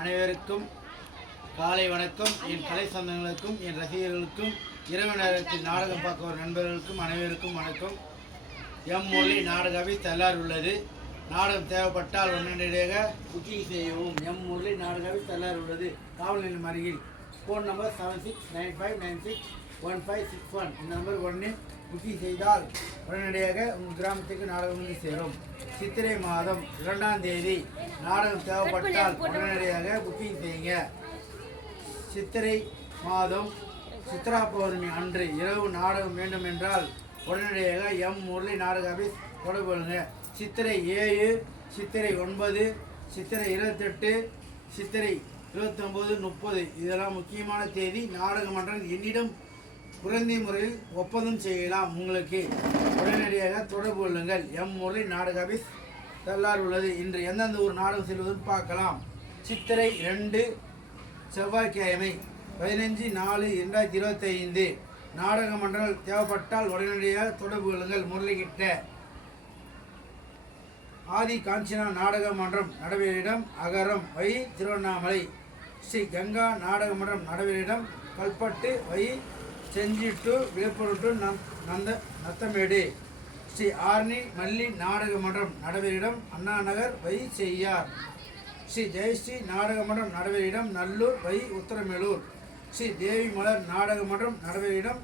அனைவருக்கும் காலை வணக்கம். என் கலை சொந்தங்களுக்கும் என் ரசிகர்களுக்கும் இரவு நேரத்தில் நாடகம் பார்க்க வரும் நண்பர்களுக்கும் அனைவருக்கும் வணக்கம். எம் மொழி நாடகவை தயார் உள்ளது. நாடகம் தேவைப்பட்டால் உடனடியாக புக்கிங் செய்யவும். எம் முரளி நாடகவை தயார் உள்ளது. காவல் நிலையம் அருகில். Phone number seven six nine five nine six one five six one இந்த நம்பர் ஒன்று புக்கிங் செய்தால் உடனடியாக உங்கள் கிராமத்துக்கு நாடகம் வந்து சேரும். சித்திரை மாதம் இரண்டாம் தேதி நாடகம் தேவைப்பட்டால் உடனடியாக புக்கிங் செய்யுங்க. சித்திரை மாதம் சித்ரா பௌர்ணமி அன்று இரவு நாடகம் வேண்டும் என்றால் உடனடியாக எம் முரளி நாடக ஆஃபீஸ் தொடர்பு கொள்ளுங்க. சித்திரை ஏழு சித்திரை ஒன்பது சித்திரை இருபத்தெட்டு சித்திரை இருபத்தொம்போது முப்பது. இதெல்லாம் முக்கியமான தேதி நாடக மன்றம் என்னிடம் குறைந்த முறையில் ஒப்பந்தம் செய்யலாம். உங்களுக்கு உடனடியாக தொடர்பு கொள்ளுங்கள். எம் முரளி நாடக ஆபீஸ் தள்ளார் உள்ளது. இன்று எந்தெந்த ஒரு நாடகம் செல்வதும் பார்க்கலாம். சித்திரை ரெண்டு செவ்வாய்க்கிழமை பதினஞ்சு நாலு இரண்டாயிரத்தி இருபத்தைந்து. நாடக மன்றம் தேவைப்பட்டால் உடனடியாக தொடர்பு கொள்ளுங்கள். முரளிகிட்ட ஆதி காஞ்சினா நாடக மன்றம் நடைபெறிடம் அகரம் வை திருவண்ணாமலை. ஸ்ரீ கங்கா நாடக மன்றம் நடைபெறிடம் Kalpattu via Senji to Villupuram to நந்த நத்தமேடு. ஸ்ரீ ஆர்னி மல்லி நாடக மன்றம் நடவரிடம் அண்ணா நகர் வை செய்யார். ஸ்ரீ ஜெயஸ்ரீ நாடக மன்றம் நடவரிடம் நல்லூர் வை உத்தரமேலூர். ஸ்ரீ தேவி மலர் நாடக மன்றம் நடவரிடம்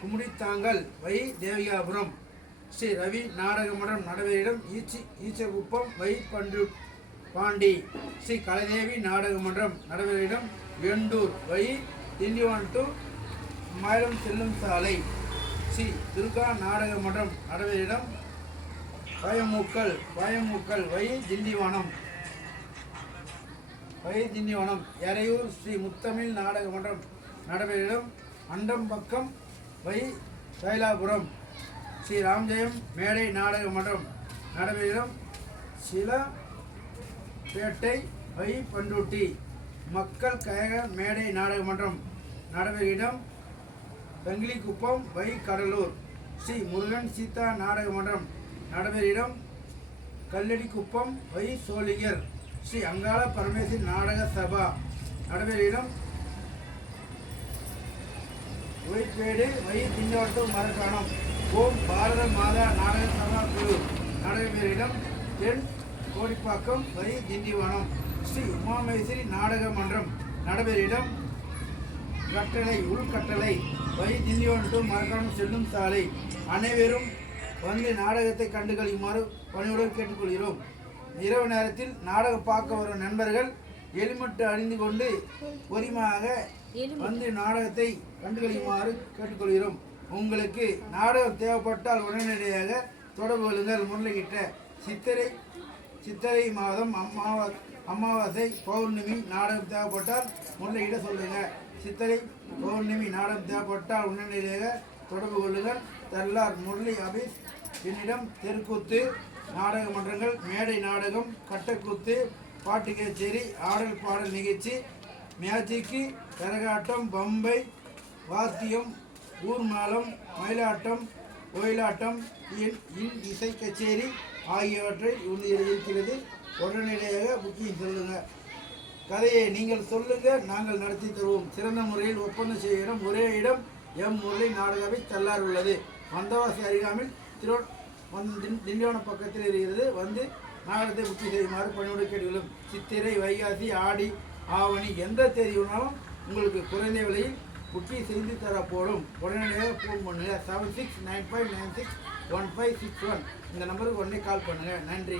குமுடித்தாங்கல் வை தேவிகாபுரம் ஸ்ரீ ரவி நாடக மன்றம் நடவரிடம் ஈச்சி ஈச்சகுப்பம் வை பண்டு பாண்டி. ஸ்ரீ கலைதேவி நாடக மன்றம் நடவரிடம் வெண்டூர் வை திண்டிவன் டு மயிலம் செல்லும் சாலை. ஸ்ரீ துர்கா நாடக மன்றம் நடவரிடம் பயமூக்கல் பயமூக்கல் வை திண்டிவனம் வை திண்டிவனம் எறையூர் ஸ்ரீ முத்தமிழ் நாடக மன்றம் நடவரிடம் அண்டம்பக்கம் வை தைலாபுரம் ஸ்ரீ ராம்ஜெயம் மேடை நாடக மன்றம் நடவரிடம் சில பேட்டை வை பண்டூட்டி மக்கள் கழக மேடை நாடக மன்றம் நடவரிடம் வெங்கிலிக்குப்பம் வை கடலூர் ஸ்ரீ முருகன் சீதா நாடக மன்றம். நடைபெறிடம் கல்லடிக்குப்பம் வை சோழிகர் ஸ்ரீ அங்காள பரமேஸ்வரி நாடக சபா. நடைபெறிடம் ஒய்பேடு வை திண்டவட்டம் மரக்காணம். ஓம் பாரத மாதா நாடக சபா குழு. நடைபெறிடம் தென் கோடிப்பாக்கம் வை திண்டிவனம் ஸ்ரீ உமாமேஸ்வரி நாடக மன்றம். நடைபெறிடம் கட்டளை உள்கட்டளை வை திண்டிவனம் டு மரக்காணம் செல்லும் சாலை. அனைவரும் வந்து நாடகத்தை கண்டு கழிக்குமாறு பணியுடன் கேட்டுக்கொள்கிறோம். இரவு நேரத்தில் நாடகம் பார்க்க வரும் நண்பர்கள் எலிமட்டு அணிந்து கொண்டு பொறிமாக வந்து நாடகத்தை கண்டுகளிக்குமாறு கேட்டுக்கொள்கிறோம். உங்களுக்கு நாடகம் தேவைப்பட்டால் உடனடியாக தொடர்பு கொள்ளுங்கள். முரளிகிட்ட சித்திரை சித்திரை மாதம் அம்மாவா அமாவாசை பௌர்ணமி நாடகம் தேவைப்பட்டால் முரளிகிட்ட சொல்லுங்க. சித்திரை பௌர்ணமி நாடகம் தேவைப்பட்டால் உடனடியாக தொடர்பு கொள்ளுங்கள். தல்லார் முரளி ஆபீஸ் என்னிடம் தெருக்கூத்து நாடக மன்றங்கள் மேடை நாடகம் கட்டக்கூத்து பாட்டு கச்சேரி ஆடல் பாடல் நிகழ்ச்சி மேஜிக்கு கரகாட்டம் பம்பை வாத்தியம் ஊர்மாலம் மயிலாட்டம் ஒயிலாட்டம் இன் இசை கச்சேரி ஆகியவற்றை உண்டு உடனடியாக புக்கிங் சொல்லுங்க. கதையை நீங்கள் சொல்லுங்க நாங்கள் நடத்தி தருவோம். சிறந்த முறையில் ஒப்பந்தம் செய்ய இடம் ஒரே இடம். எம் முரளி நாடகவை தள்ளார் உள்ளது. வந்தவாசி அருகாமையில் திரு திண்டிவன திண்- பக்கத்தில் இருக்கிறது. வந்து நாடகத்தை புத்தி செய்யுமாறு பணியோடு கேட்டுக்கொள்ளும். சித்திரை வைகாசி ஆடி ஆவணி எந்த தேதி வேணாலும் உங்களுக்கு குறைந்த விலையில் புக்கி செய்து தரப்போடும் உடனடியாக ஃபோன் பண்ணுங்கள் seven six nine five nine six one five six one இந்த நம்பருக்கு உடனே கால் பண்ணுங்கள் நன்றி.